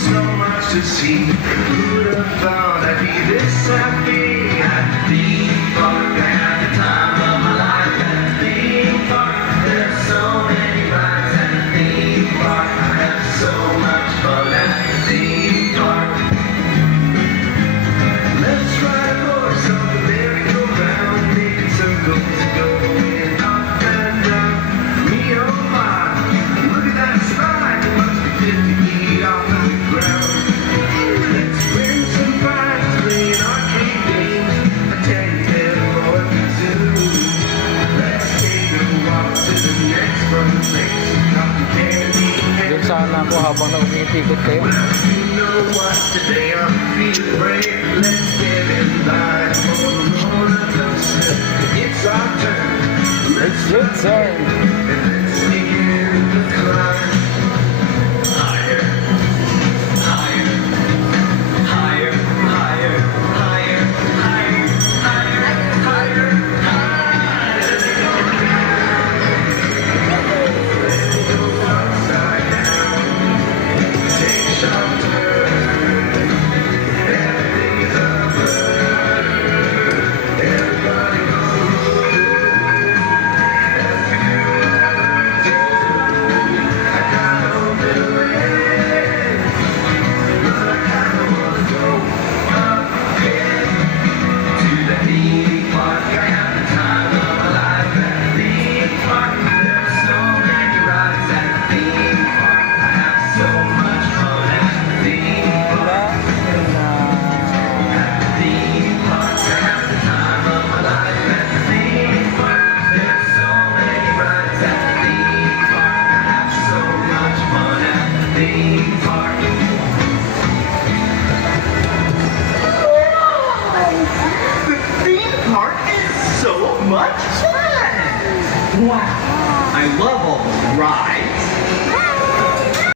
So much to see. Who'd have thought I'd be this happy at the theme park? I had the time of my life at the theme park. There's so many rides at the theme park. I have so much fun at the theme park. Let's ride a horse on the merry-go-round, making circles going up and down. Me oh my, look at that slide. It must be 50 feet off the ground. Let's win some prizes, playing arcade games. I tell you they're more than zoo. Let's take a walk to the next one, make some cotton candy. Doon sana ako habang umiikot kayo. Well, you know what, today I'm feeling brave. Let's get in line for the roller coaster. It's our turn. It's your turn. And let's begin the climb. Higher, higher, higher, higher, higher, higher, higher, higher, higher. Let's go upside down. Take a sharp turn. Everything's a blur. Everybody go. As we do everything. I got no middle end. But I kinda wanna go up again to the theme park. I have the time of my life at the theme park. There's so many rides at the theme park. I have so much fun at the theme park. At the theme park, I have the time of my life at the theme park. There's so many rides at the theme park. I have so much fun at the theme park. The theme park is so much fun! Wow, I love all the rides.